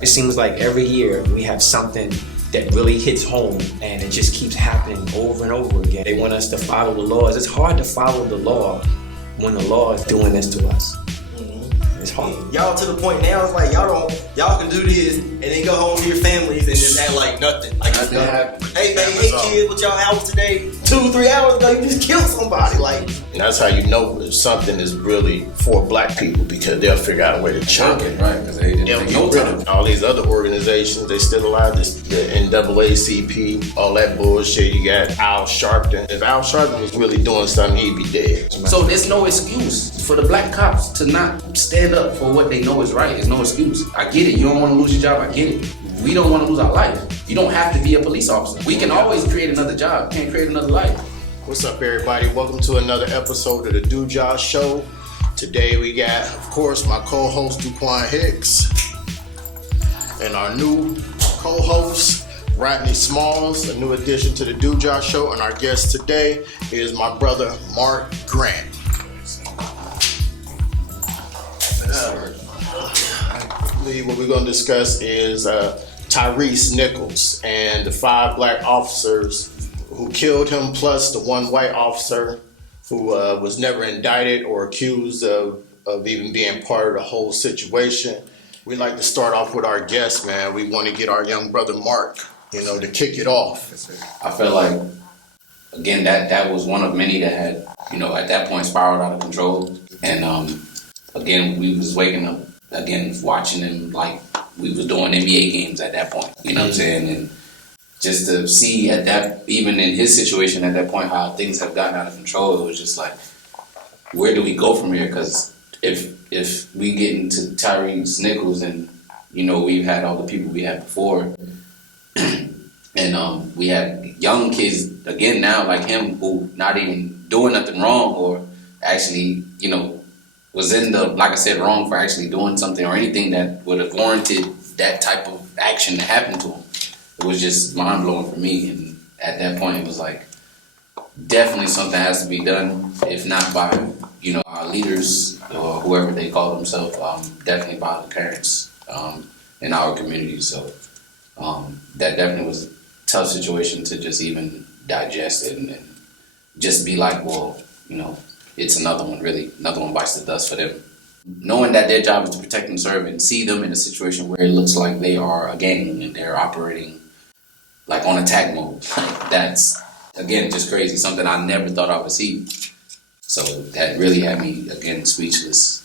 It seems like every year we have something that really hits home, and it just keeps happening over and over again. They want us to follow the laws. It's hard to follow the law when the law is doing this to us. It's hard. Y'all to the point now, it's like y'all can do this and then go home to your families and just act like nothing. Like nothing happened. Hey man, hey kids, what y'all house today? 2-3 hours ago, you just killed somebody. Like, and that's how you know if something is really for black people, because they'll figure out a way to chunk it, right? Because they didn't get rid of all these other organizations. They still alive. The NAACP, all that bullshit. You got Al Sharpton. If Al Sharpton was really doing something, he'd be dead. So there's no excuse for the black cops to not stand up for what they know is right. There's no excuse. I get it. You don't want to lose your job. I get it. We don't want to lose our life. You don't have to be a police officer. We can always create another job. Can't create another life. What's up, everybody? Welcome to another episode of the Duquan Show. Today we got, of course, my co-host Duquan Hicks and our new co-host Rodney Smalls, a new addition to the Duquan Show. And our guest today is my brother Mark Grant. What we're going to discuss is Tyrese Nichols and the 5 black officers who killed him, plus the 1 white officer who was never indicted or accused of even being part of the whole situation. We'd like to start off with our guest, man. We want to get our young brother Mark, to kick it off. I felt like, again, that was one of many that had, at that point spiraled out of control. And again, we was waking up, again, watching him like we was doing NBA games at that point. You know what I'm saying? And just to see at that, even in his situation at that point, how things have gotten out of control, it was just like, where do we go from here? Because if we get into Tyrese Nichols and, we've had all the people we had before, and we had young kids, again, now like him, who not even doing nothing wrong or actually, was in the, like I said, wrong for actually doing something or anything that would have warranted that type of action to happen to him. It was just mind-blowing for me. And at that point, it was like, definitely something has to be done, if not by, our leaders or whoever they call themselves, definitely by the parents in our community. So that definitely was a tough situation to just even digest it and just be like, well, it's another one, really. Another one bites the dust for them. Knowing that their job is to protect and serve, and see them in a situation where it looks like they are a gang and they're operating like on attack mode. That's, again, just crazy. Something I never thought I would see. So that really had me, again, speechless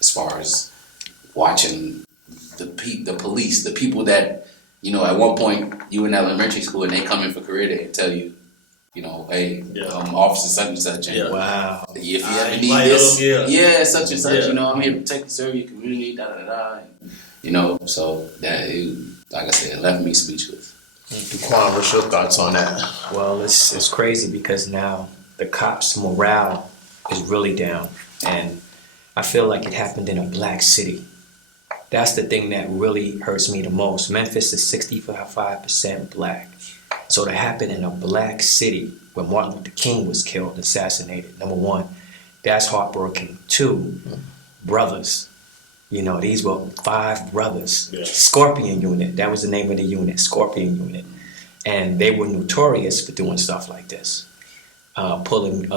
as far as watching the police, the people that, at one point you in elementary school and they come in for career day and tell you, hey, officer such and such. And wow. If you ever need this, such and such, I'm here to protect and serve your community, so that, like I said, it left me speechless. Duquan, what's your thoughts on that? Well, it's crazy because now the cops' morale is really down. And I feel like it happened in a black city. That's the thing that really hurts me the most. Memphis is 65% black. So to happen in a black city where Martin Luther King was killed, assassinated, number one, that's heartbreaking. 2, brothers. These were 5 brothers. Yeah. Scorpion Unit, that was the name of the unit, Scorpion Unit. And they were notorious for doing stuff like this. Pulling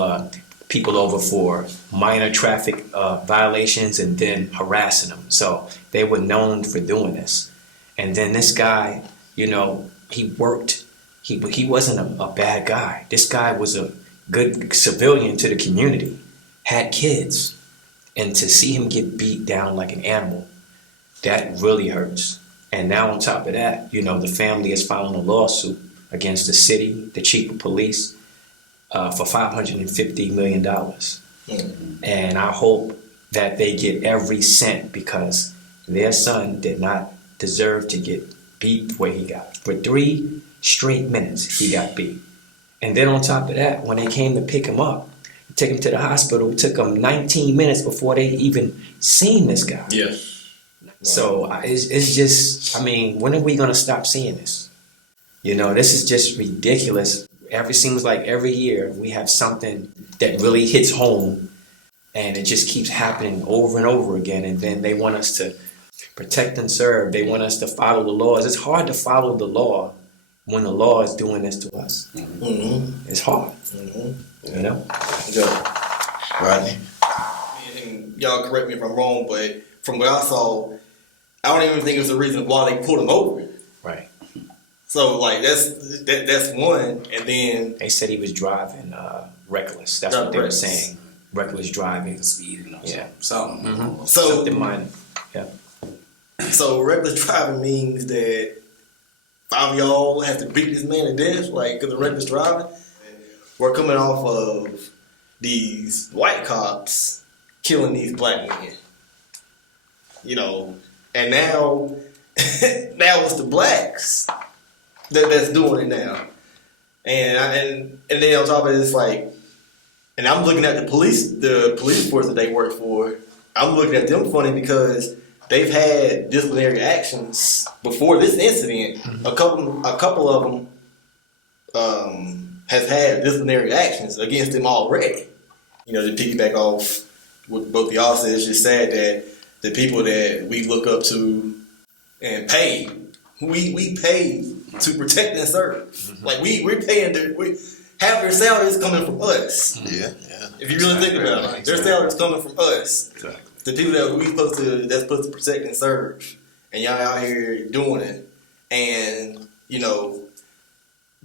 people over for minor traffic violations and then harassing them. So they were known for doing this. And then this guy, he worked. He wasn't a bad guy. This guy was a good civilian to the community, had kids. And to see him get beat down like an animal, that really hurts. And now on top of that, the family is filing a lawsuit against the city, the chief of police, for $550 million. Mm-hmm. And I hope that they get every cent, because their son did not deserve to get beat the way he got. For 3 straight minutes, he got beat. And then on top of that, when they came to pick him up, take him to the hospital, it took them 19 minutes before they even seen this guy. Yes. So it's just, when are we going to stop seeing this? This is just ridiculous. Seems like every year we have something that really hits home, and it just keeps happening over and over again. And then they want us to protect and serve. They want us to follow the laws. It's hard to follow the law when the law is doing this to us. Mm-hmm. It's hard. Mm-hmm. You know? Yeah. Rodney. And y'all correct me if I'm wrong, but from what I saw, I don't even think it was the reason why they pulled him over. Right. So like that's one, and then They said he was driving reckless. That's what they were saying. Reckless driving. Speeding or Yeah. something. Mm-hmm. So- Something minor. Yeah. so reckless driving means that 5 of y'all have to beat this man to death, like because of reckless driving. We're coming off of these white cops killing these black men, you know, and now it's the blacks that's doing it now, and then on top of it, it's like, and I'm looking at the police force that they work for. I'm looking at them funny because they've had disciplinary actions before this incident. A couple of them has had disciplinary actions against them already. You know, to piggyback off what both of y'all said, it's just sad that the people that we look up to and pay, we pay to protect and serve. Like we're paying half their salary is coming from us. Yeah. If you really think about it, their salary is coming from us. Exactly. The people that's supposed to protect and serve, and y'all out here doing it, and you know,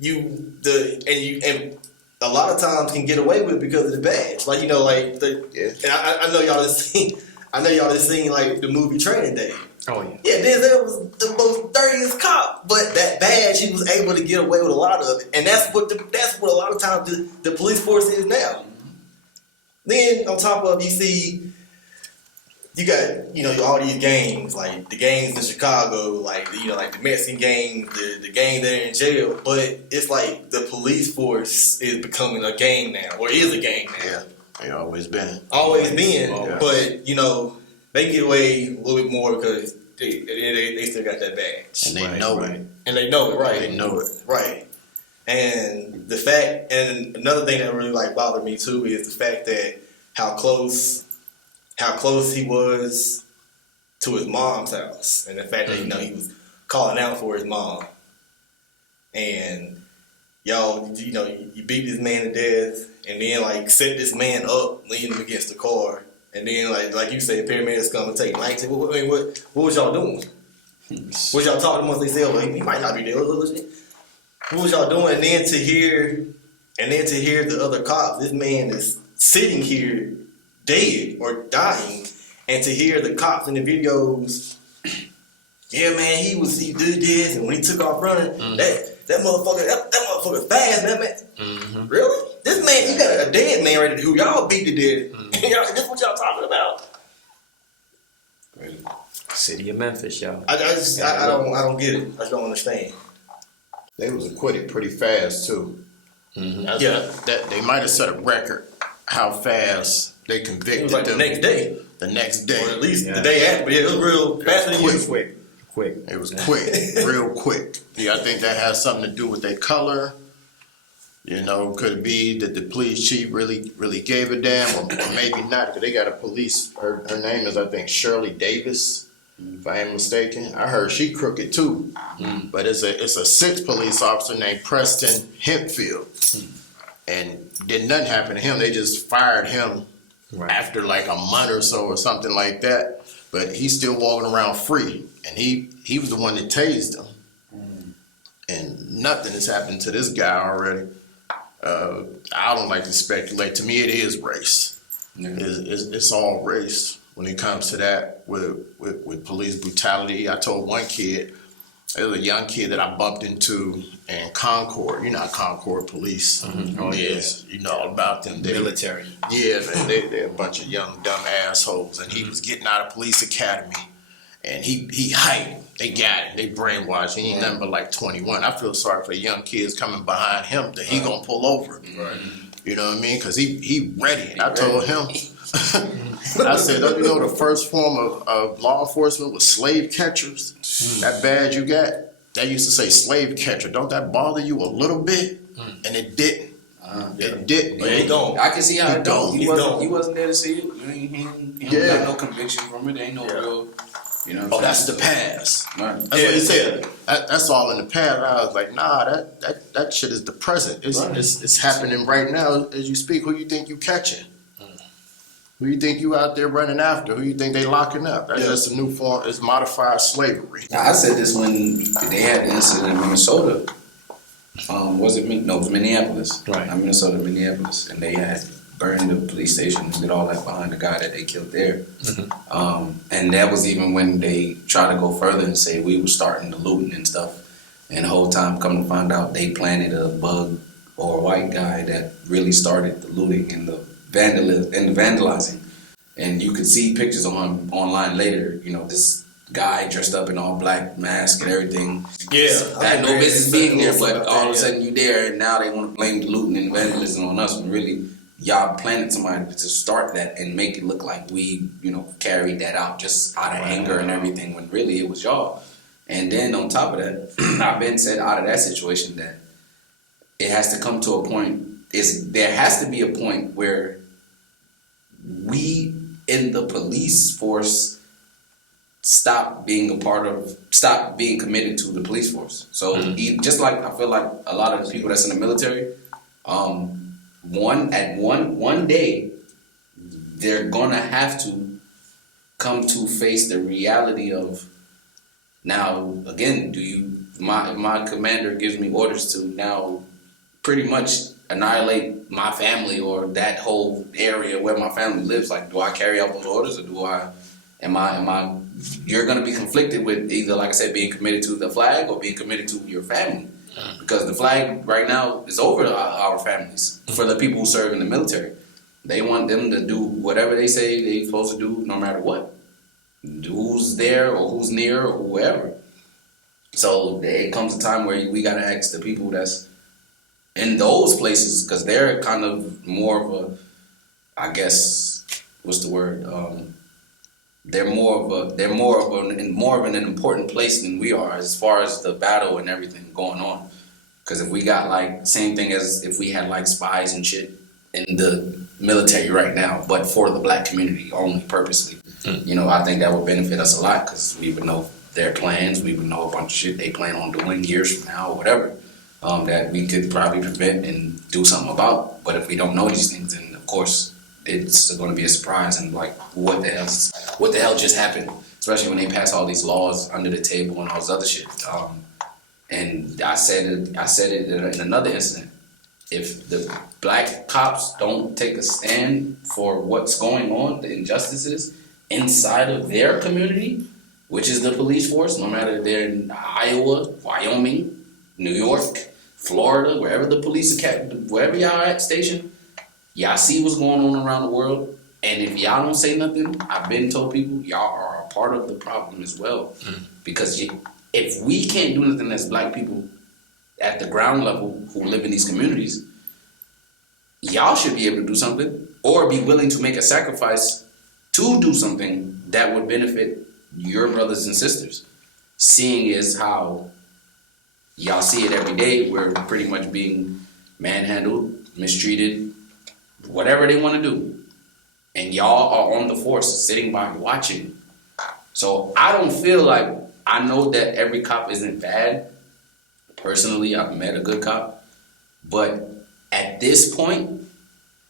and a lot of times can get away with it because of the badge. Like, you know, like and I know y'all have seen. I know y'all have seen like the movie Training Day. Oh yeah. Yeah, Denzel was the most dirtiest cop, but that badge he was able to get away with a lot of it, and that's what a lot of times the police force is now. Then on top of, you see, you got, you know, all these gangs, like the gangs in Chicago, like like the Mexican gang, the gang that are in jail. But it's like the police force is becoming a gang now, or is a gang now. Yeah, they always been. Always been, Yeah. but you know they get away a little bit more because they still got that badge, And they know it. and they know it, right? They know it. Right. And the fact, and another thing that really like bothered me too is the fact that how close he was to his mom's house, and the fact that he was calling out for his mom, and y'all, you beat this man to death, and then like set this man up, leaning him against the car, and then like you said, paramedics come and take him. Like, what was y'all doing? Was y'all talking amongst themselves? Well, he might not be there. What was y'all doing? And then to hear the other cops, this man is sitting here dead or dying, and to hear the cops in the videos, yeah, man, he did this, and when he took off running, that motherfucker fast, man. Mm-hmm. Really? This man, you got a dead man right there who y'all beat to death. This what y'all talking about? City of Memphis, y'all. I don't get it. I just don't understand. They was acquitted pretty fast too. Mm-hmm. Yeah. That they might have set a record how fast they convicted It was like them. the next day. The next day. Or at least Yeah. the day after. But yeah, it was real faster than usual. Quick. It was quick, real quick. Yeah, I think that has something to do with their color. You know, could it be that the police chief really gave a damn, or maybe not? Because they got a police. Her name is, I think, Shirley Davis, if I am mistaken. I heard she crooked too, but it's a sixth police officer named Preston Hempfield, and did nothing happen to him. They just fired him after like a month or so or something like that. But he's still walking around free, and he was the one that tased him, and nothing has happened to this guy already. I don't like to speculate. To me, it is race. It's all race when it comes to that with police brutality. I told one kid, there was a young kid that I bumped into in Concord. You know how Concord police is. You know all about them. Military. Yeah, man, they're a bunch of young, dumb assholes. And he was getting out of police academy. And he hyped. They got it. They brainwashed. He ain't nothing but like 21. I feel sorry for young kids coming behind him that he gonna pull over. Right. You know what I mean? Because he ready. And I told him, I said, don't you know the first form of law enforcement was slave catchers? That badge you got, that used to say slave catcher. Don't that bother you a little bit? And it didn't. It didn't. But he gone. I can see how it don't. He He wasn't there to see it. He don't got no conviction from it. There ain't no real You know? Oh, that's the past. Right. That's what he said. That's all in the past. I was like, nah, that shit is the present. It's happening right now as you speak. Who you think you catching? Who you think you out there running after? Who you think they locking up? That's just a new form. It's modified slavery. Now, I said this when they had the incident in Minnesota. It was Minneapolis. Right. Not Minnesota, Minneapolis. And they had burned the police station and did all that behind the guy that they killed there. And that was even when they tried to go further and say we were starting the looting and stuff. And the whole time, come to find out, they planted a bug or a white guy that really started the looting and the vandalizing. And you could see pictures online later, this guy dressed up in all black mask and everything. Yeah. Had no business being there, but all of a sudden you there, and now they want to blame the looting and vandalism on us when really y'all planted somebody to start that and make it look like we, carried that out just out of anger and everything, when really it was y'all. And then on top of that, I've been said out of that situation that it has to come to a point, there has to be a point where we in the police force stop being committed to the police force. So just like I feel like a lot of the people that's in the military, one day they're gonna have to come to face the reality of, now again, my commander gives me orders to now pretty much annihilate my family or that whole area where my family lives. Like, do I carry out those orders, or am I you're going to be conflicted with either, like I said, being committed to the flag or being committed to your family, because the flag right now is over our families. For the people who serve in the military, they want them to do whatever they say they're supposed to do, no matter what, who's there or who's near or whoever. So it comes a time where we got to ask the people that's in those places, because they're kind of more of a, I guess, what's the word? They're more of an important place than we are as far as the battle and everything going on. Because if we got like same thing as if we had like spies and shit in the military right now, but for the black community only purposely, I think that would benefit us a lot, because we would know their plans, we would know a bunch of shit they plan on doing years from now or whatever. That we could probably prevent and do something about. But if we don't know these things, then of course it's going to be a surprise and like, what the hell just happened? Especially when they pass all these laws under the table and all this other shit. And I said it in another incident. If the black cops don't take a stand for what's going on, the injustices inside of their community, which is the police force, no matter if they're in Iowa, Wyoming, New York, Florida, wherever the police academy, wherever y'all at station, y'all see what's going on around the world. And if y'all don't say nothing, I've been told people, y'all are a part of the problem as well. Because if we can't do nothing as black people at the ground level who live in these communities, y'all should be able to do something, or be willing to make a sacrifice to do something that would benefit your brothers and sisters. Seeing is how y'all see it every day. We're pretty much being manhandled, mistreated, whatever they want to do. And y'all are on the force, sitting by watching. So I don't feel like, I know that every cop isn't bad. Personally, I've met a good cop. But at this point,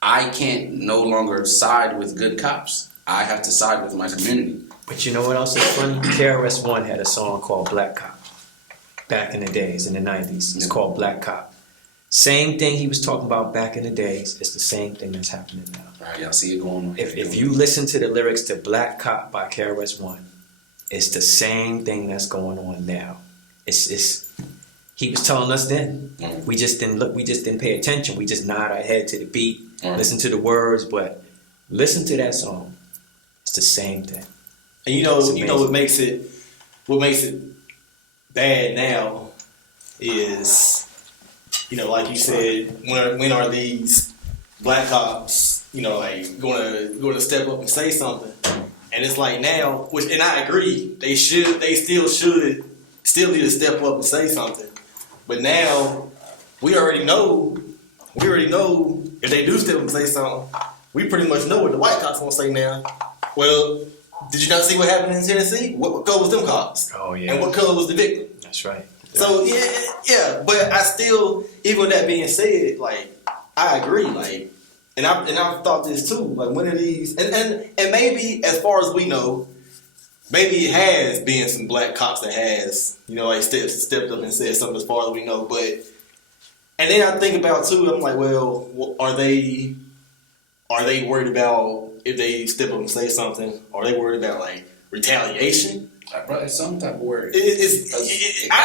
I can't no longer side with good cops. I have to side with my community. But you know what else is funny? KRS-One had a song called Black Cop back in the days, in the 90s. It's called Black Cop. Same thing he was talking about back in the days. It's the same thing that's happening now. All right, y'all see it going on. If you listen to the lyrics to Black Cop by KRS-One, it's the same thing that's going on now. It's he was telling us then. We just didn't look. We just didn't pay attention. We just nod our head to the beat, listen to the words, but listen to that song. It's the same thing. And you know what makes it bad now is, like you said, when are these black cops, like going to step up and say something? And it's like now, and I agree, they still need to step up and say something. But now we already know if they do step up and say something, we pretty much know what the white cops gonna say now. Well, Did you not see what happened in Tennessee? What color was them cops? Oh yeah. And what color was the victim? That's right. So yeah. But I still, even with that being said, like I agree, like, and I've thought this too. Like, when are these? And maybe as far as we know, maybe it has been some black cops that has, you know, like stepped up and said something as far as we know. But and then I think about too. I'm like, well, are they worried about if they step up and say something? Are they worried about like retaliation? Bro, it's some type of word. I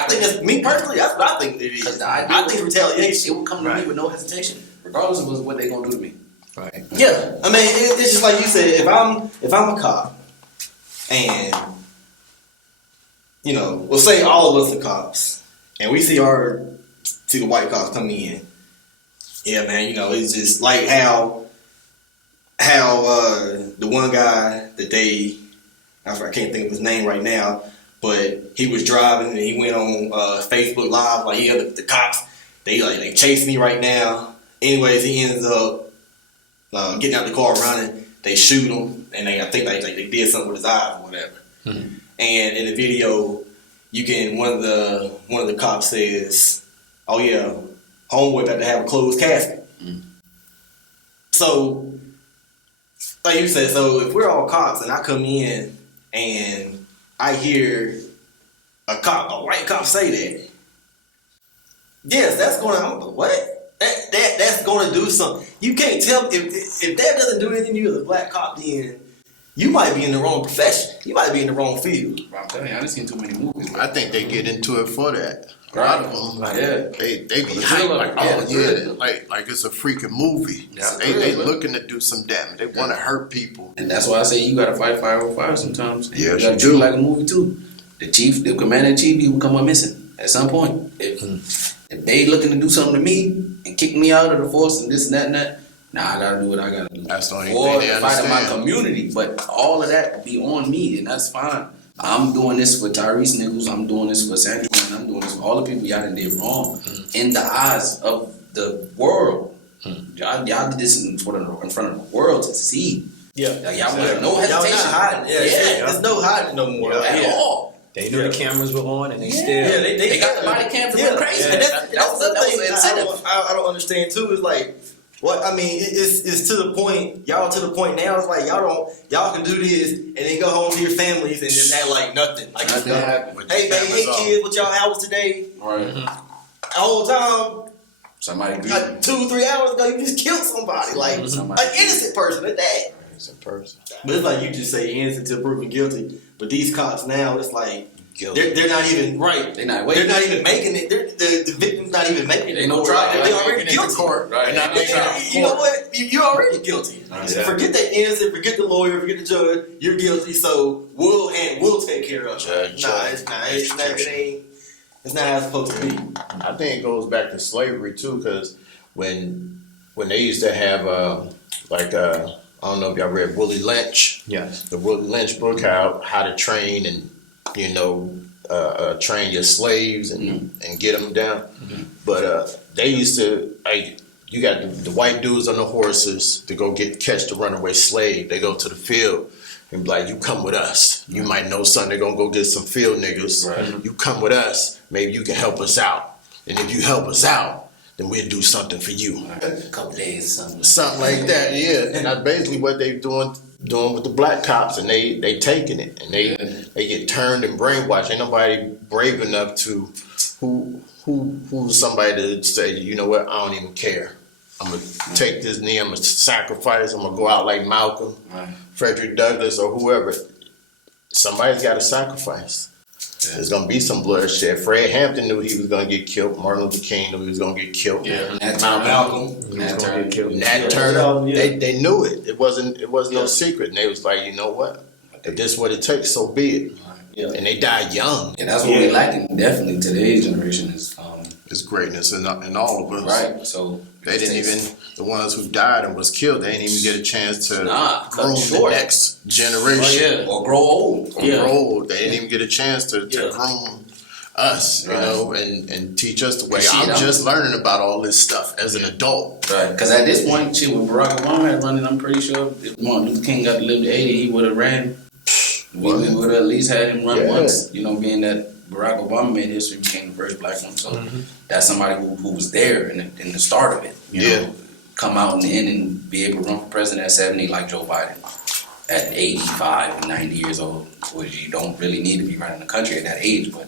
think that's me personally. That's what I think it is. I think it's retaliation. It will come to me with no hesitation, regardless of what they're gonna do to me. Right. Yeah, I mean, it's just like you said. If I'm a cop, and you know, we'll say all of us are cops, and we see the white cops come in. Yeah, man. You know, it's just like how the one guy that I can't think of his name right now, but he was driving and he went on Facebook Live like, yeah, the cops they chase me right now. Anyways, he ends up getting out the car running. They shoot him, and I think they did something with his eyes or whatever. Mm-hmm. And in the video, one of the cops says, "Oh yeah, homeboy about to have a closed casket." Mm-hmm. So, like you said, so if we're all cops and I come in and I hear a white cop say that, yes, that's going to, what? That's going to do something. You can't tell, if that doesn't do anything to you as a black cop, then you might be in the wrong profession. You might be in the wrong field. I'm telling you, I done seen too many movies. I think they get into it for that. A lot of them, they be The hyped, thriller, like, yeah, oh yeah, like it's a freaking movie. Yeah, they looking to do some damage. They want to hurt people. And that's why I say you gotta fight fire with fire sometimes. Yeah, you gotta treat it like a movie too. The commander in chief, he will come up missing at some point. If they looking to do something to me and kick me out of the force and this and that, nah, I gotta do what I gotta do. That's the only or thing they fight in my understand. community, but all of that be on me, and that's fine. I'm doing this for Tyrese Nichols. I'm doing this for Sandra, and I'm doing this for all the people y'all done did wrong in the eyes of the world. Y'all did this in front of the world to see. Yeah, Y'all have no hesitation. Y'all not hiding. Yeah. There's no hiding no more at all. They knew the cameras were on, and they still. Yeah, They got the body cam to look crazy. And that's the thing incentive. I don't understand too. Is like, what I mean, it's to the point. Y'all to the point now. It's like y'all can do this and then go home to your families and just act like nothing. Like Nothing happened. Hey man, hey kids, what y'all hours today? Right. The whole time, Somebody beat like 2-3 hours ago, you just killed somebody, like an innocent person at that. Innocent person. But it's like you just say innocent till proven guilty. But these cops now, it's like Guilty. they're not even right. They're not They're not even making it. The victim's not even making it. They no trial. They already guilty. Right. You know what? You're already guilty. Exactly. Forget that innocent. Forget the lawyer. Forget the judge. You're guilty. So we'll take care of it. It's not how it's supposed to be. I think it goes back to slavery too, because when they used to have I don't know if y'all read Willie Lynch. Yes. The Willie Lynch book, how to train and train your slaves and get them down. Mm-hmm. But they used to, like, you got the white dudes on the horses to go catch the runaway slave. They go to the field and be like, you come with us. You might know something. They're going to go get some field niggas. Right. You come with us. Maybe you can help us out. And if you help us out, then we'll do something for you. A couple days, something like that, yeah. And that's basically what they doing with the black cops, and they taking it, and they get turned and brainwashed. Ain't nobody brave enough to who's somebody to say, you know what, I don't even care. I'm gonna take this knee. I'm gonna sacrifice. I'm gonna go out like Malcolm, Frederick Douglass, or whoever. Somebody's got to sacrifice. There's gonna be some bloodshed. Fred Hampton knew he was gonna get killed. Martin Luther King knew he was gonna get killed. Yeah, Malcolm. Nat Turner. They knew it. It wasn't no secret. And they was like, you know what? If this is what it takes, so be it. Yeah. And they died young. And that's what we lacking definitely today's generation is it's greatness in all of us. Right. So they didn't even, the ones who died and was killed, they didn't even get a chance to groom the next generation. Or grow old. Grow old. They didn't even get a chance to groom us, you know, and teach us the way. I'm just learning about all this stuff as an adult. Right. Because at this point, when Barack Obama had running, I'm pretty sure if Martin Luther King got to live to 80, he would have ran. We would have at least had him run Yeah. once, you know, being that Barack Obama made history, became the first black one. So that's somebody who was there in the start of it. You know, come out in the end and be able to run for president at 70 like Joe Biden at 85 and 90 years old, which you don't really need to be running the country at that age. But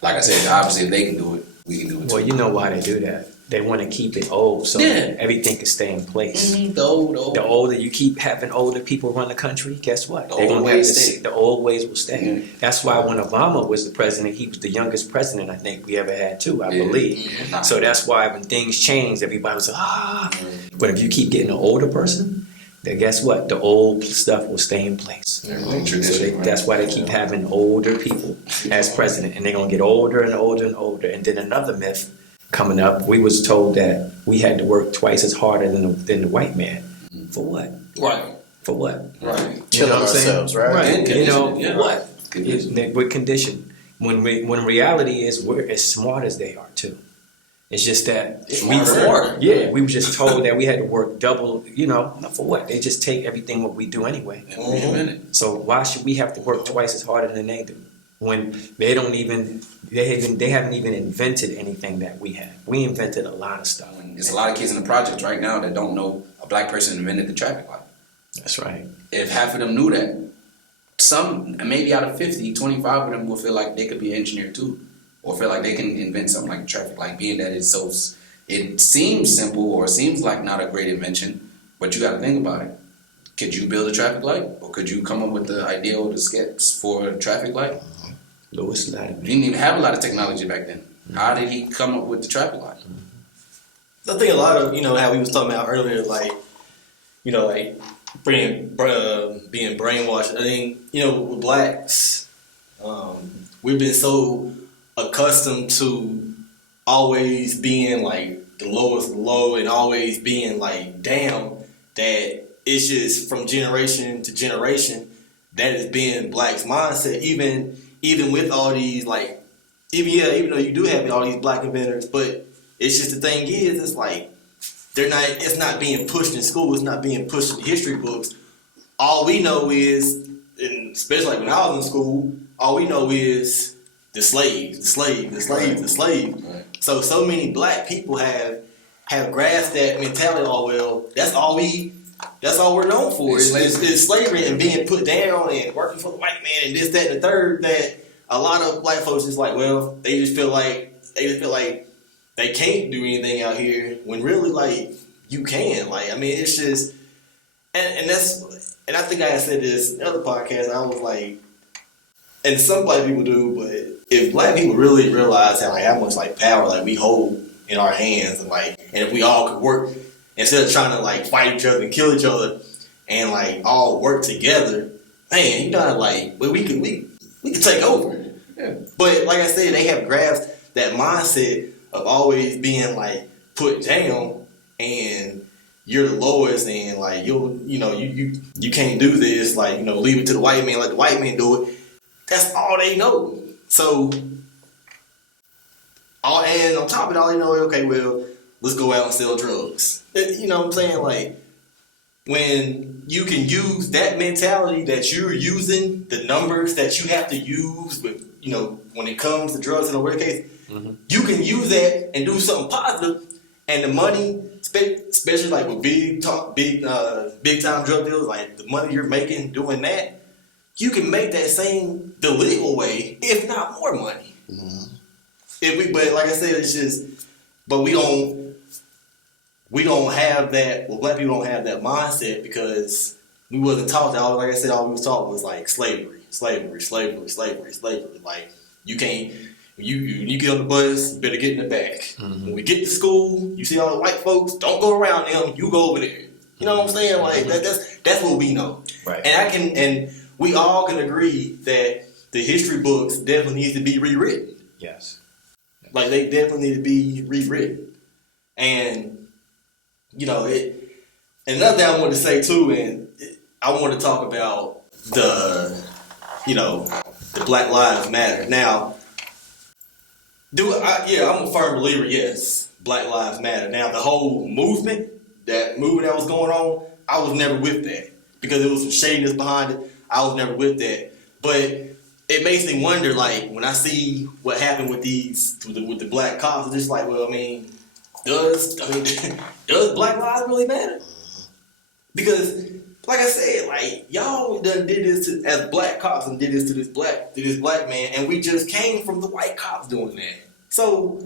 like I said, obviously if they can do it, we can do it too. Well, you know why they do that. They want to keep it old so everything can stay in place. The old. The older you keep having older people run the country, guess what? The They're old gonna have ways to stay. the old ways will stay. Yeah. That's why when Obama was the president, he was the youngest president I think we ever had too, I believe. Yeah. So that's why when things changed, everybody was like, ah. But if you keep getting an older person, then guess what? The old stuff will stay in place. That's why they keep having older people as president, and they're gonna get older and older and older. And then another myth coming up, we was told that we had to work twice as harder than the white man. For what? Right. For what? Right. Killing what I'm saying? ourselves, right? Right. You know, Yeah. for what? Condition. We're conditioned. When reality is we're as smart as they are too. It's just that we were just told that we had to work double, you know, for what? They just take everything what we do anyway. So why should we have to work twice as harder than they do? When they haven't even invented anything that we have. We invented a lot of stuff. There's a lot of kids in the projects right now that don't know a black person invented the traffic light. That's right. If half of them knew that, some, maybe out of 50, 25 of them will feel like they could be an engineer too. Or feel like they can invent something like a traffic light, being that it seems simple or seems like not a great invention, but you got to think about it. Could you build a traffic light, or could you come up with the idea or the sketch for a traffic light? Lewis You Lattimore. didn't even have a lot of technology back then. How did he come up with the traffic light? I think a lot of, how we was talking about earlier, like, being brainwashed. I think, with blacks, we've been so accustomed to always being like the lowest low and always being like down that it's just from generation to generation that has been blacks' mindset. Even with all these even though you do have all these black inventors, but it's just the thing is it's like it's not being pushed in school, it's not being pushed in history books. All we know is, and especially like when I was in school, all we know is the slaves. Right. So many black people have grasped that mentality. Oh well, that's all we're known for is slavery and being put down and working for the white man and this, that, and the third. That a lot of black folks is like, well, they just feel like they can't do anything out here when really like you can. Like I mean, it's just and I think I said this in other podcasts. I was like, and some black people do, but if black people really realize how much like power like we hold in our hands, and if we all could work instead of trying to like fight each other and kill each other, and like all work together, man, we could take over. Yeah. But like I said, they have grasped that mindset of always being like put down and you're the lowest and like you can't do this, leave it to the white man, let the white man do it. That's all they know. So, and on top of it, all they know, okay, well, let's go out and sell drugs. You know what I'm saying? Like, when you can use that mentality that you're using, the numbers that you have to use with, when it comes to drugs in a rare case, you can use that and do something positive, and the money, especially like with big time drug deals, like the money you're making doing that, you can make that same the legal way, if not more money. But like I said, it's just, but we don't have that. Well, black people don't have that mindset because we wasn't taught that. Like I said, all we was taught was like slavery. Like you can't. You get on the bus, you better get in the back. When we get to school, you see all the white folks, don't go around them, you go over there. You know what I'm saying? Like that's what we know. Right. And we all can agree that the history books definitely need to be rewritten. Yes. Like they definitely need to be rewritten. And another thing I wanted to say too, and I want to talk about the Black Lives Matter. Now, I'm a firm believer, yes, Black Lives Matter. Now, the whole movement that was going on, I was never with that because there was some shadiness behind it. I was never with that. But it makes me wonder, like, when I see what happened with the black cops, it's just like, well, I mean, does Black Lives really matter? Because, like I said, like, y'all done did this as black cops and did this to this black man, and we just came from the white cops doing that. So,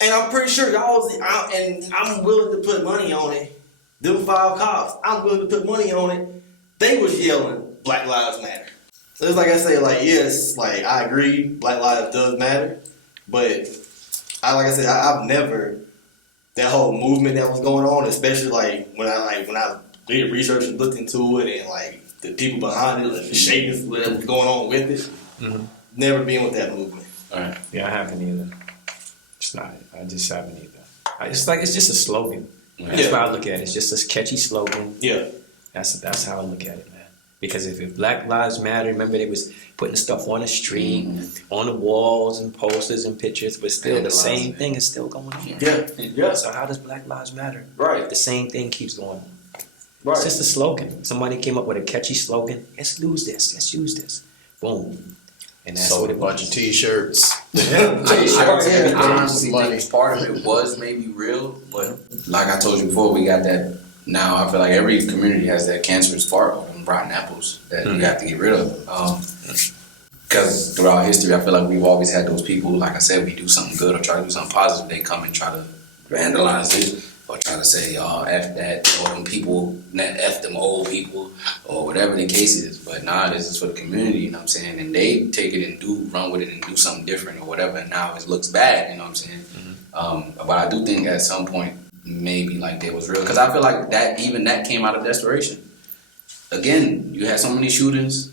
and I'm pretty sure I'm willing to put money on it. Them 5 cops, I'm willing to put money on it. They was yelling, Black Lives Matter. So it's like I say, like, yes, like, I agree, Black Lives does matter, but I've never, that whole movement that was going on, especially like when I did research and looked into it, and like the people behind it, like the shapings that was going on with it, never been with that movement. All right. Yeah, I haven't either. It's not. I just haven't either. It's just a slogan. That's how I look at it. It's just a catchy slogan. Yeah. That's how I look at it, man. Because if Black Lives Matter, remember they was putting stuff on the street, on the walls and posters and pictures, but still the same thing is still going on. Yeah. So how does Black Lives matter? Right. If the same thing keeps going on. Right. It's just a slogan. Somebody came up with a catchy slogan. Let's use this. Boom. And that's Sold what a it bunch was. of T-shirts. I honestly Money. think part of it was maybe real, but like I told you before, we got that. Now I feel like every community has that cancerous part of them rotten apples that you have to get rid of. Because throughout history, I feel like we've always had those people. Like I said, we do something good or try to do something positive, they come and try to vandalize it or try to say, "Oh, f that," or them people, f them old people, or whatever the case is. But nah, this is for the community. You know what I'm saying? And they take it and run with it and do something different or whatever. And now it looks bad. You know what I'm saying? But I do think at some point, maybe like they was real, because I feel like that came out of desperation. Again, you had so many shootings.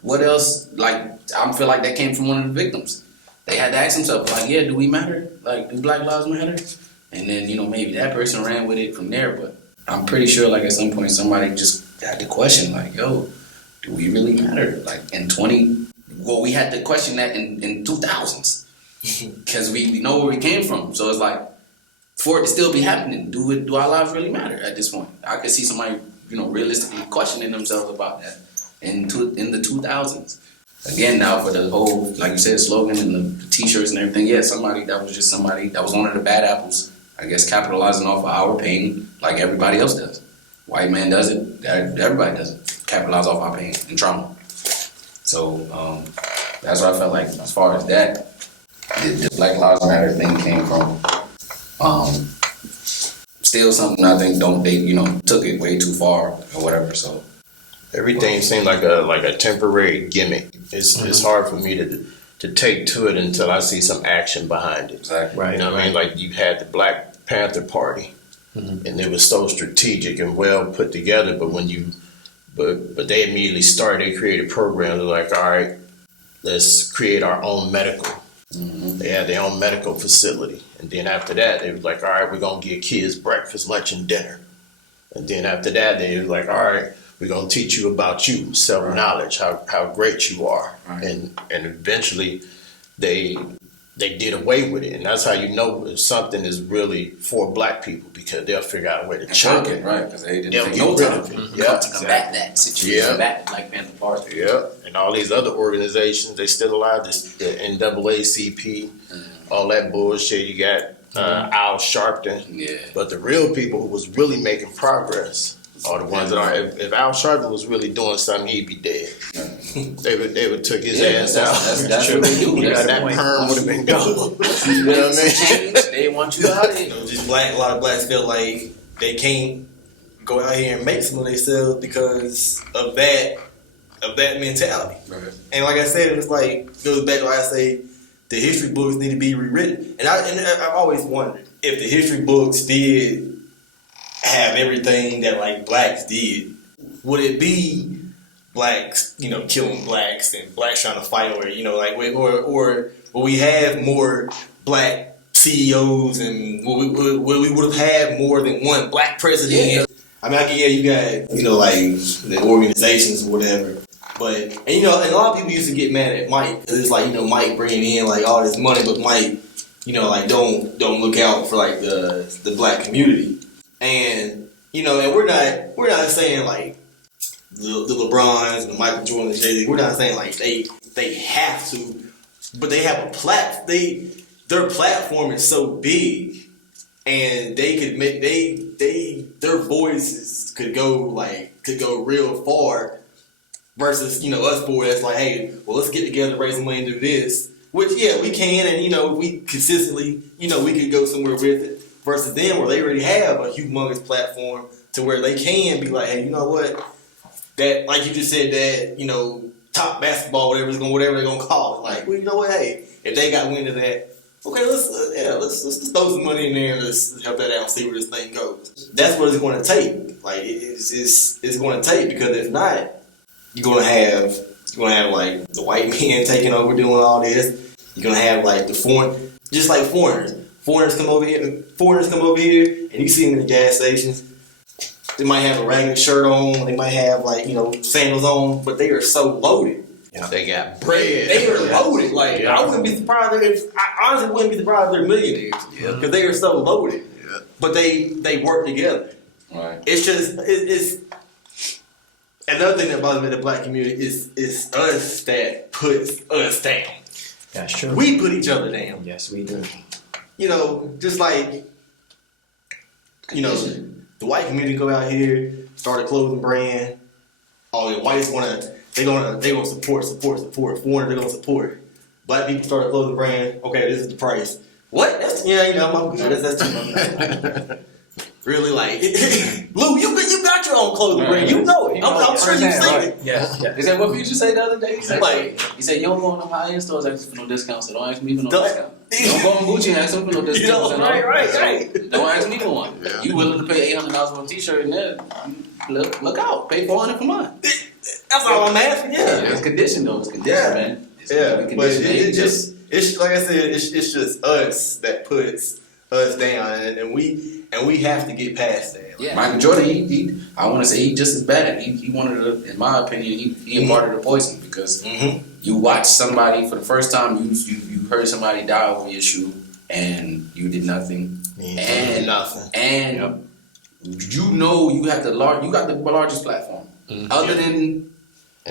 What else? Like, I feel like that came from one of the victims. They had to ask themselves, like, yeah, do we matter? Like, do Black Lives matter? And then, maybe that person ran with it from there. But I'm pretty sure, like, at some point somebody just had to question, like, yo, do we really matter? Like, we had to question that in 2000s, because we know where we came from. So it's like, for it to still be happening, do our lives really matter at this point? I could see somebody, realistically questioning themselves about that in the 2000s. Again, now for the whole, like you said, slogan and the T-shirts and everything, yeah, that was one of the bad apples, I guess, capitalizing off of our pain like everybody else does. White man does it, everybody does it, capitalize off our pain and trauma. So that's what I felt like as far as that, the Black Lives Matter thing came from. Still something I think they took it way too far or whatever. So Everything seemed like a temporary gimmick. It's hard for me to take to it until I see some action behind it. Exactly. Right. You know what I mean? Like, you had the Black Panther Party, and it was so strategic and well put together. But but they immediately they created programs like, all right, let's create our own medical. They had their own medical facility, and then after that, they was like, all right, we're gonna give kids breakfast, lunch, and dinner. And then after that, they was like, all right, we're gonna teach you about you, self-knowledge, how great you are, and eventually, they did away with it, and that's how you know if something is really for Black people, because they'll figure out a way to chunk it, right? Because they didn't they'll take get no rid time of it. to combat that situation, combat the Black Panther Party. Yeah, and all these other organizations, they still alive. The NAACP, all that bullshit. You got Al Sharpton. Yeah. But the real people who was really making progress are the ones that are. If Al Sharpton was really doing something, he'd be dead. They would took his ass out. That's what they do. That perm would have been gone. You know what I mean? They want you out of here. Just a lot of blacks feel like they can't go out here and make some of themselves because of that mentality. Right. And like I said, it's like, goes back to why I say the history books need to be rewritten. And I've always wondered if the history books did have everything that like blacks did, would it be blacks, killing blacks and blacks trying to fight, or will we have more black CEOs, and we would have had more than one black president? Yeah. I mean, you got, like the organizations or whatever. But, and a lot of people used to get mad at Mike, because it's like, Mike bringing in like all this money, but Mike, don't look out for like the black community. And, and we're not saying like the LeBrons, the Michael Jordan, Jay-Z. We're not saying like they have to, but they have a their platform is so big, and they could make their voices could go real far. Versus, us boys that's like, hey, well, let's get together, raise some money, and do this. Which, yeah, we can, and, we consistently, we could go somewhere with it. Versus them, where they already have a humongous platform to where they can be like, hey, you know what? That, like you just said, that, top basketball, whatever they're going to call it. Like, well, you know what? Hey, if they got wind of that, okay, let's throw some money in there and let's help that out and see where this thing goes. That's what it's going to take. Like, it's going to take, because if not, you're gonna have like the white men taking over doing all this. You're gonna have like the foreigners. Foreigners come over here, and you see them in the gas stations. They might have a ragged shirt on. They might have like sandals on, but they are so loaded. Yeah. They got bread. They are loaded. Like I wouldn't be surprised I honestly wouldn't be surprised if they're millionaires because they are so loaded. Yeah. But they work together. Right. It's another thing that bothers me in the black community is us that puts us down. That's true. We put each other down. Yes, we do. Just like, the white community go out here, start a clothing brand. All the whites they gonna support. Foreigners, they're gonna support. Black people start a clothing brand. Okay, this is the price. What? I'm good. That's too much. Really, like, Lou, you got your own clothing brand. You know it. I'm sure you've seen it. Yeah. Is that what Future said the other day? He said, you don't go in them high-end stores asking for no discounts, so don't ask me for no discount. Don't go on Gucci and ask them for no discounts. Right. Don't ask me for one. Yeah. You willing to pay $800 for a t-shirt and then look out. Pay $400 for mine. That's all I'm asking, yeah. It's conditioned, though. It's conditioned, man. But it's like I said, it's just us that puts us down, and we have to get past that. Yeah, Michael Jordan, I want to say he just as bad. He wanted to, in my opinion, he imparted the poison because you watch somebody for the first time, you heard somebody die over your shoe, and you did nothing. And you got the largest platform other than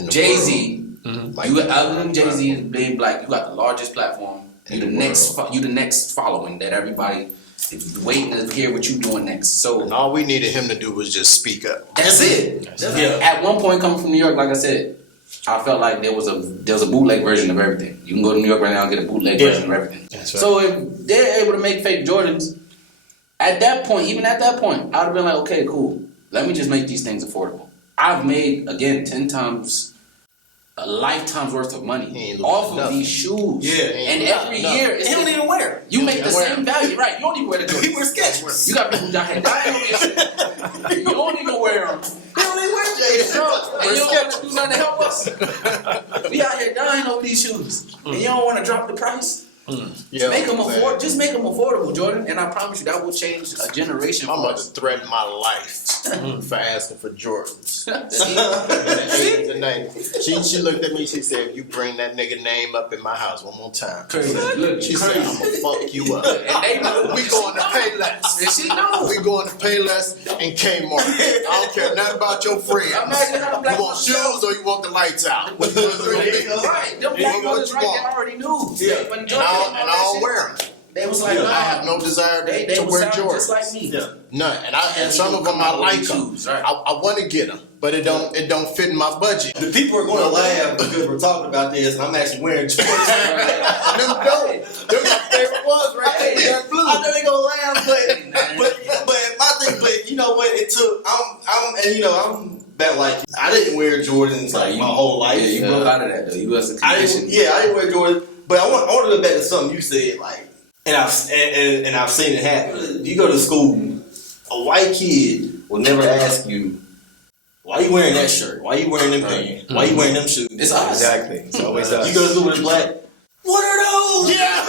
Jay-Z. Other than Jay-Z being black, you got the largest platform. You the next following that everybody is waiting to hear what you doing next. So and all we needed him to do was just speak up. That's it. At one point, coming from New York, like I said, I felt like there was a bootleg version of everything. You can go to New York right now and get a bootleg version of everything. That's right. So if they're able to make fake Jordans, at that point, I'd have been like, okay, cool. Let me just make these things affordable. I've made, again, 10 times a lifetime's worth of money off of these shoes. Yeah. And every year, he don't even wear. You make the same value, right? You don't even wear the Jordans. He wears Skechers. You got people dying over your shit. You don't even wear them. He don't even wear J's. And you don't want to do something to help us. We out here dying over these shoes. And you don't want to drop the price. Yeah, make them affordable. Just make them affordable, Jordan. And I promise you, that will change a generation. I'm about to threaten my life for asking for Jordans. She looked at me. She said, "You bring that nigga name up in my house one more time." She said, "I'm gonna fuck you up." And they know we going to pay less. And she knows we going to pay less in Kmart. I don't care nothing about your friends. Imagine how you want shoes or you want the lights out? Which one's right? Them black ones right there already knew. Yeah. And I don't wear them. They was like, I have no desire to wear Jordans. Just like me. Yeah. None. And some of them I like them. Right. I want to get them, but it don't fit in my budget. The people are going to laugh because we're talking about this, and I'm actually wearing Jordans. Them my favorite ones right there. Blue. I know they gonna laugh, but my thing, but you know what? It took. I'm that like I didn't wear Jordans like my whole life. Yeah, you broke out of that though. You was a condition. I didn't wear Jordans. But I want to go back to something you said, like, and I've seen it happen. You go to school, a white kid will never ask you, why you wearing that shirt? Why you wearing them pants? Why you wearing them shoes? It's us. Exactly. It's always us. You go to school with a black, what are those? Yeah.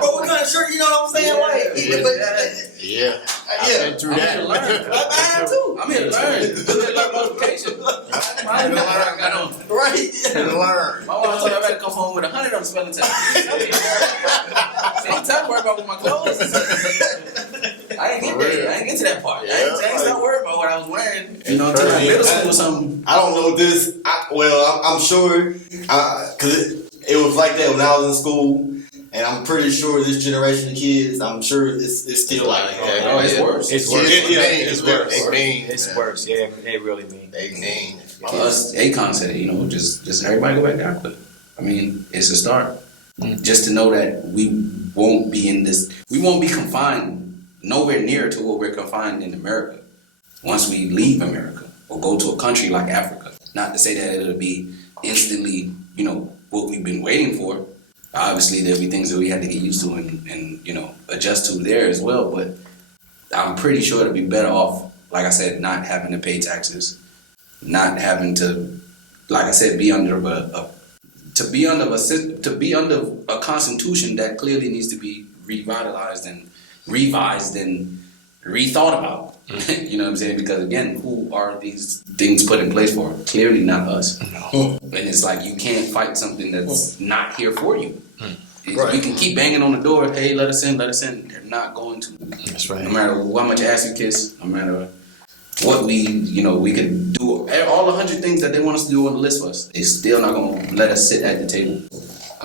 Bro, what kind of shirt? You know what I'm saying? I've been through that. I have too. I'm here to learn. Good luck multiplication. Right. To learn. My mom told me I better come home with 100 on the spelling test. Ain't time to worry about with my clothes. I ain't get there. I ain't get to that part. Yeah, I ain't start worrying about what I was wearing. You know, until like middle school or something. I don't know this. I'm sure because it was like that when I was in school. And I'm pretty sure this generation of kids, I'm sure it's still like that. Oh, it's worse. It's worse. It's worse. It's worse. Yeah, it really mean. They mean. Us, Akon said, you know, just everybody go back to Aqua. I mean, it's a start. Just to know that we won't be confined nowhere near to what we're confined in America once we leave America or go to a country like Africa. Not to say that it'll be instantly, you know, what we've been waiting for. Obviously, there'll be things that we had to get used to and you know, adjust to there as well. But I'm pretty sure it'll be better off, like I said, not having to pay taxes, not having to, like I said, be under a constitution that clearly needs to be revitalized and revised and rethought about. You know what I'm saying? Because again, who are these things put in place for? Clearly not us. No. And it's like you can't fight something that's not here for you. Right. We can keep banging on the door. Hey, let us in, let us in. They're not going to. That's right. No matter how much ass you kiss, no matter what we could do, all 100 things that they want us to do on the list for us, they're still not going to let us sit at the table.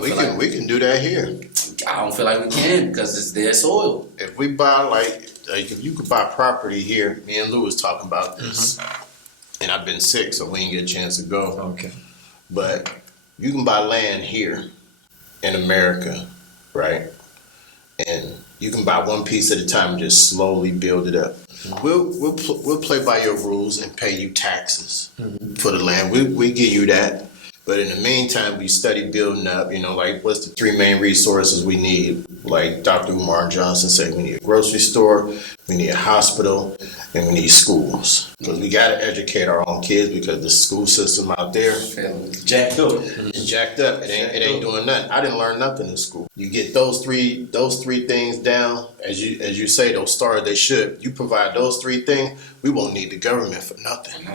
We can do that here. I don't feel like we can because it's their soil. If we buy like if you could buy property here, me and Lou was talking about this, and I've been sick, so we didn't get a chance to go. Okay. But you can buy land here in America, right? And you can buy one piece at a time and just slowly build it up. We'll play by your rules and pay you taxes for the land. We give you that. But in the meantime, we study building up, you know, like what's the 3 main resources we need? Like Dr. Umar Johnson said, we need a grocery store, we need a hospital, and we need schools. Because we got to educate our own kids because the school system out there Jacked up. is jacked up. It ain't doing nothing. I didn't learn nothing in school. You get those three things down, as you say, those stars, they should. You provide those 3 things, we won't need the government for nothing.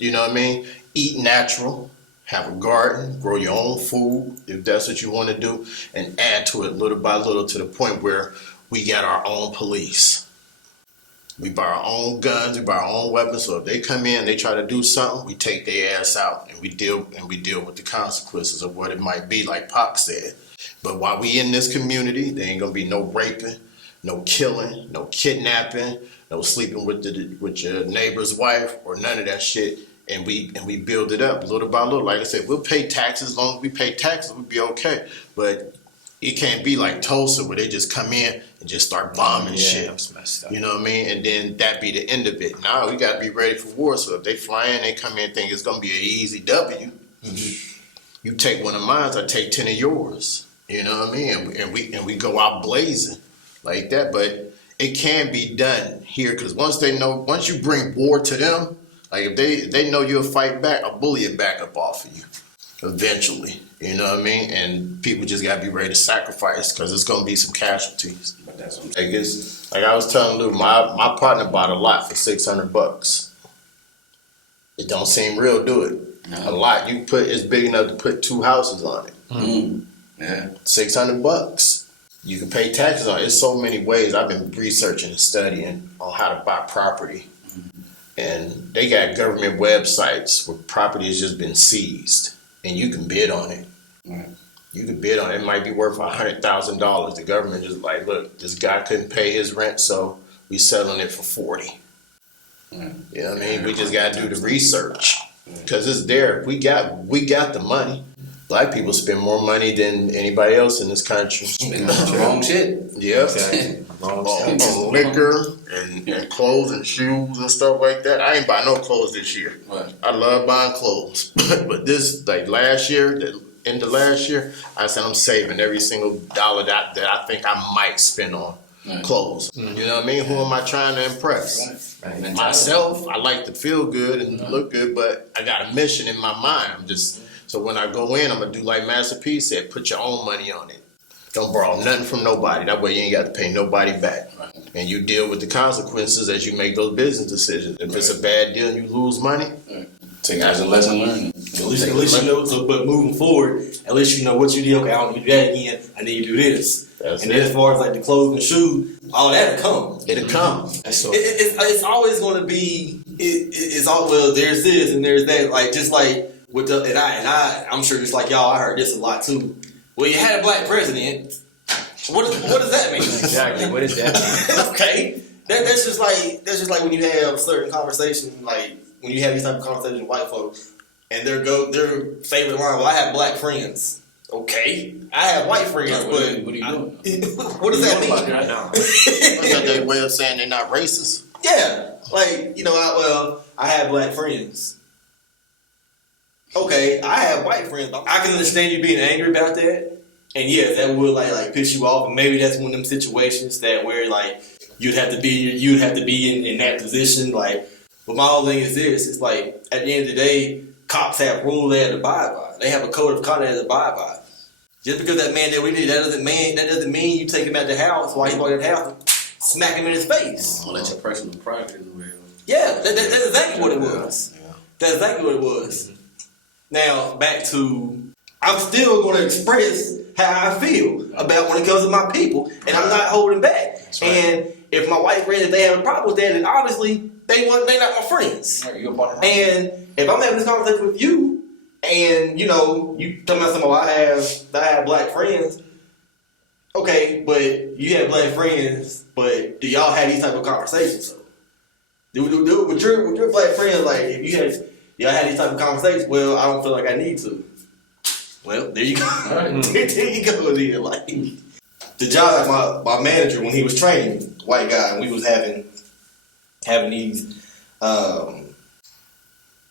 You know what I mean? Eat natural. Have a garden, grow your own food, if that's what you want to do, and add to it little by little to the point where we got our own police. We buy our own guns, we buy our own weapons, so if they come in, they try to do something, we take their ass out, and we deal with the consequences of what it might be, like Pac said. But while we in this community, there ain't gonna be no raping, no killing, no kidnapping, no sleeping with your neighbor's wife, or none of that shit. And we build it up little by little. Like I said, we'll pay taxes. As long as we pay taxes, we'll be okay. But it can't be like Tulsa where they just come in and just start bombing shit. That's messed up. You know what I mean? And then that be the end of it. Now we got to be ready for war. So if they fly in, they come in and think it's going to be an easy W. You take one of mine, I take 10 of yours. You know what I mean? And we go out blazing like that. But it can be done here because once you bring war to them, like if they know you'll fight back, a bully will back up off of you eventually. You know what I mean? And people just gotta be ready to sacrifice because there's gonna be some casualties. But that's what I guess. Like I was telling Lou, my partner bought a lot for $600. It don't seem real, do it? No. A lot it's big enough to put 2 houses on it. Yeah, $600. You can pay taxes on it. It's so many ways. I've been researching and studying on how to buy property. And they got government websites where property has just been seized, and you can bid on it. Right. You can bid on it. It might be worth $100,000. The government is like, look, this guy couldn't pay his rent, so we selling it for 40. Right. You know what I mean? We just got to do the research because it's there. We got the money. Black people spend more money than anybody else in this country. Spend on the wrong shit. Yep. Exactly. On liquor and clothes and shoes and stuff like that. I ain't buy no clothes this year. Right. I love buying clothes. But this, like last year, the end of last year, I said I'm saving every single dollar that I think I might spend on clothes. Mm-hmm. You know what I mean? Who am I trying to impress? Right. Myself. I like to feel good and look good, but I got a mission in my mind. So when I go in, I'm going to do like Master P said, put your own money on it. Don't borrow nothing from nobody. That way you ain't got to pay nobody back. Right. And you deal with the consequences as you make those business decisions. If it's a bad deal and you lose money, take it as a lesson learned. At least you know, but moving forward, at least you know what you did. Okay, I don't do that again. I need to do this. That's and then as far as like the clothes and shoes, all that'll come. It'll come. That's so. It's always going to be. It's all well. There's this and there's that. Like just like with the I'm sure just like y'all, I heard this a lot too. Well, you had a black president. What does that mean? Exactly. What does that mean? Okay, that's just like when you have certain conversations, like when you have these type of conversations with white folks, and their favorite line. Well, I have black friends. Okay, I have white friends, but What are you doing? what does that mean? I know. Is that their way of saying they're not racist? Yeah, like I have black friends. Okay, I have white friends. I can understand you being angry about that, and yes, that would like piss you off. And maybe that's one of them situations that where like you'd have to be in that position. Like, but my whole thing is this: it's like at the end of the day, cops have rules they have to abide by. They have a code of conduct they have to abide by. Just because that man that we did, that doesn't mean you take him out the house while he's walking out the house, smack him in his face. I'll let your personal private in the way. Yeah, that's exactly what it was. That's exactly what it was. Now, back to, I'm still going to express how I feel about when it comes to my people, and I'm not holding back. Right. And if my white friends, if they have a problem with that, then obviously they're not my friends. And if I'm having this conversation with you, and you talking about something, I have black friends. Okay, but you have black friends, but do y'all have these type of conversations? So, with your black friends, like if y'all had these type of conversations, well, I don't feel like I need to. Well, there you go. Right. there you go. Then, like the job, my manager when he was training, white guy, and we was having these. No,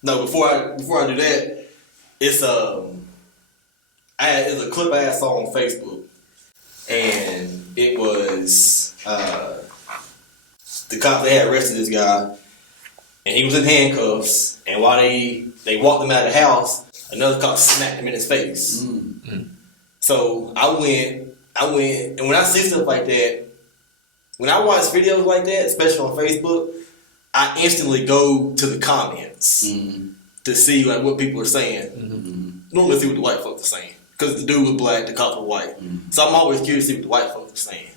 before I do that. It's a clip I saw on Facebook, and it was the cop they had arrested this guy, and he was in handcuffs. And while they walked him out of the house, another cop smacked him in his face. Mm-hmm. So I went, and when I see stuff like that, when I watch videos like that, especially on Facebook, I instantly go to the comments. Mm-hmm. To see like what people are saying. Mm-hmm. Normally see what the white folks are saying. Because the dude was black, the cop was white. Mm-hmm. So I'm always curious to see what the white folks are saying.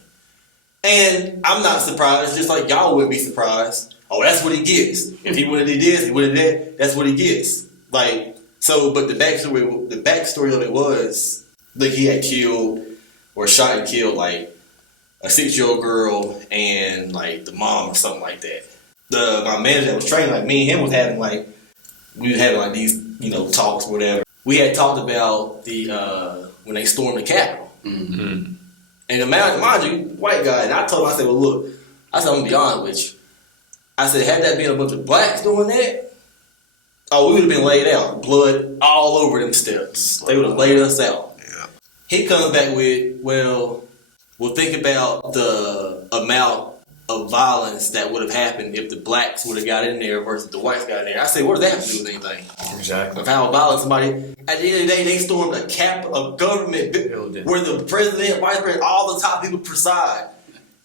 And I'm not surprised, just like y'all wouldn't be surprised. Oh, that's what he gets. If he would have did this, he would have did that, that's what he gets. Like, so, but the backstory of it was, like he had killed or shot and killed like a 6-year-old girl and like the mom or something like that. My manager that was training, like me and him was having like, we were having like these, talks or whatever. We had talked about when they stormed the Capitol. Mm-hmm. And mind you, white guy, and I told him, I said, well, look, I'm going to be honest with you. I said, had that been a bunch of blacks doing that, we would have been laid out. Blood all over them steps. They would have laid us out. Yeah. He comes back with, well, think about the amount of violence that would have happened if the blacks would have got in there versus the whites got in there. I say, what does that have to do with anything? Exactly. Of how violent somebody. At the end of the day, they stormed a government building where the president, vice president, all the top people preside,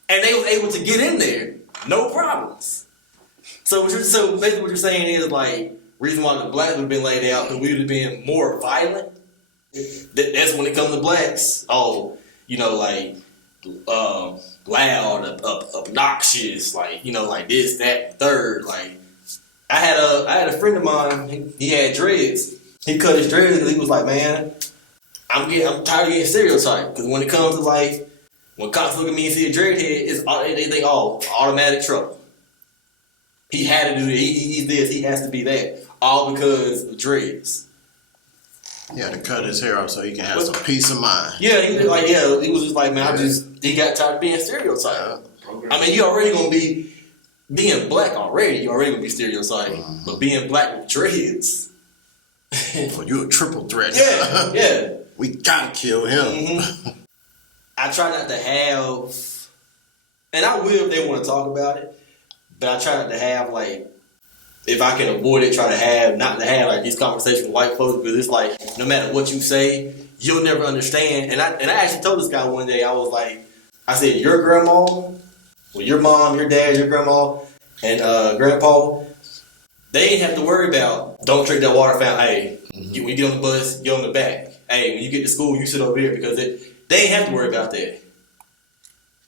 and they were able to get in there, no problems. So basically, what you're saying is like reason why the blacks would have been laid out because we would have been more violent. That's when it comes to blacks. Loud, obnoxious, like this, that, third. Like I had a friend of mine. He had dreads. He cut his dreads because he was like, man, I'm tired of getting stereotyped. Because when it comes to like when cops look at me and see a dread head, they think automatic trouble. He had to do that. He's this. He has to be that. All because of dreads. He had to cut his hair off so he can have some peace of mind. Yeah, he was just like, man, he got tired of being stereotyped. I mean, you already gonna be being black already. You already gonna be stereotyped, but being black with dreads. Well, you a triple threat. Yeah. We gotta kill him. Mm-hmm. I try not to have, and I will if they want to talk about it, but I try not to have like. If I can avoid it, not to have like these conversations with white folks because it's like no matter what you say, you'll never understand. And I actually told this guy one day, I said, your grandma, your mom, your dad, your grandma, and grandpa, they ain't have to worry about don't drink that water fountain. Hey, when you get on the bus, get on the back. Hey, when you get to school, you sit over here because they ain't have to worry about that.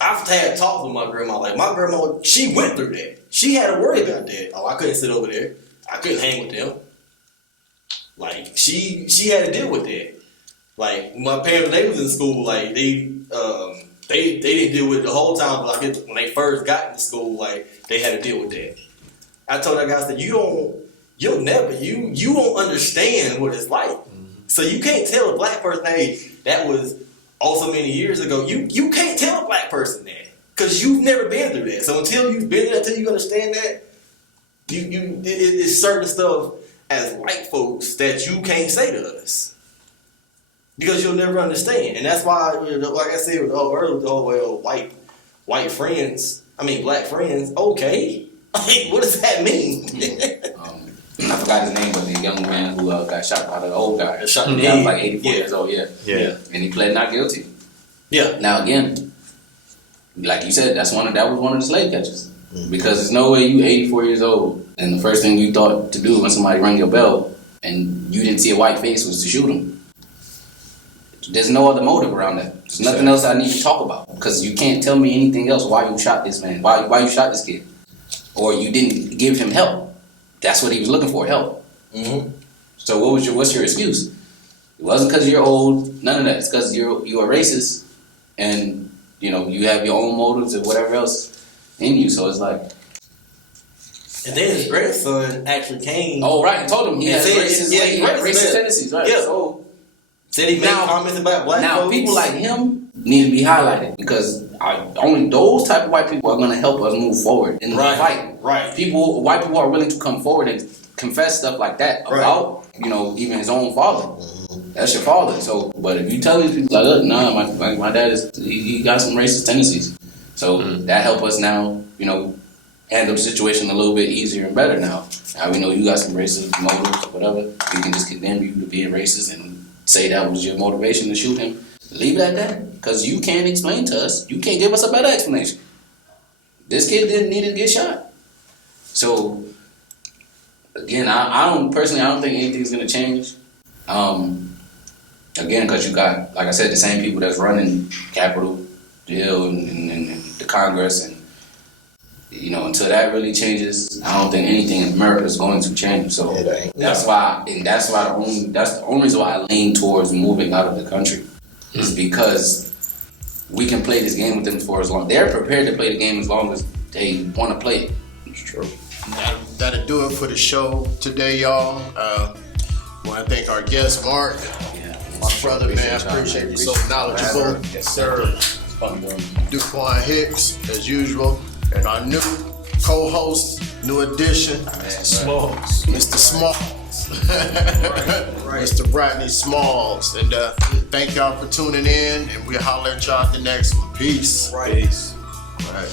I've had talks with my grandma. Like my grandma, she went through that. She had to worry about that. Oh, I couldn't sit over there. I couldn't hang with them. Like she had to deal with that. Like my parents, they was in school. Like they didn't deal with it the whole time. But like when they first got into school, like they had to deal with that. I told that guy, I said, you won't understand what it's like. So you can't tell a black person, hey, that was so many years ago. You can't tell a black person that because you've never been through that. So until you've been there, until you understand that, it's certain stuff as white folks that you can't say to us because you'll never understand. And that's why, like I said, earlier, the whole white friends, black friends, okay. What does that mean? I forgot his name, but the young man who got shot by the old guy. Shot in the head. Like 84 years old, Yeah. And he pled not guilty. Yeah. Now again, like you said, that was one of the slave catchers. Because there's no way you 84 years old and the first thing you thought to do when somebody rang your bell and you didn't see a white face was to shoot him. There's no other motive around that. There's nothing else I need to talk about because you can't tell me anything else why you shot this man, why you shot this kid. Or you didn't give him help. That's what he was looking for, help. Mm-hmm. So what's your excuse? It wasn't because you're old, none of that. It's because you're a racist and you have your own motives or whatever else in you. So it's like. And then his grandson actually came. Oh right, and told him he has racist tendencies, right? Yeah. So said he made comments about black folks. Now people like him need to be highlighted because only those type of white people are going to help us move forward in the fight. Right. White people are willing to come forward and confess stuff like that about, even his own father. That's your father. So, but if you tell these people like, look, nah, my dad he got some racist tendencies. So that help us now, handle the situation a little bit easier and better now. Now we know you got some racist motives or whatever. We can just condemn you to being racist and say that was your motivation to shoot him. Leave it at that, because you can't explain to us. You can't give us a better explanation. This kid didn't need to get shot. So, again, I don't think anything's going to change. Again, because you got, like I said, the same people that's running Capitol Hill and the Congress, and until that really changes, I don't think anything in America is going to change. So that's the only reason why I lean towards moving out of the country. Is because we can play this game with them for as long. They're prepared to play the game as long as they want to play it. It's true. That'll do it for the show today, y'all. Want to thank our guest, Mark. Yeah, my brother, man. I appreciate you so knowledgeable. Yes, sir. Duquan Hicks, as usual. And our new co-host, new addition, Mr. Smalls. Mr. Rodney Smalls. And thank y'all for tuning in, and we'll holler at y'all at the next one. Peace. Right. All right.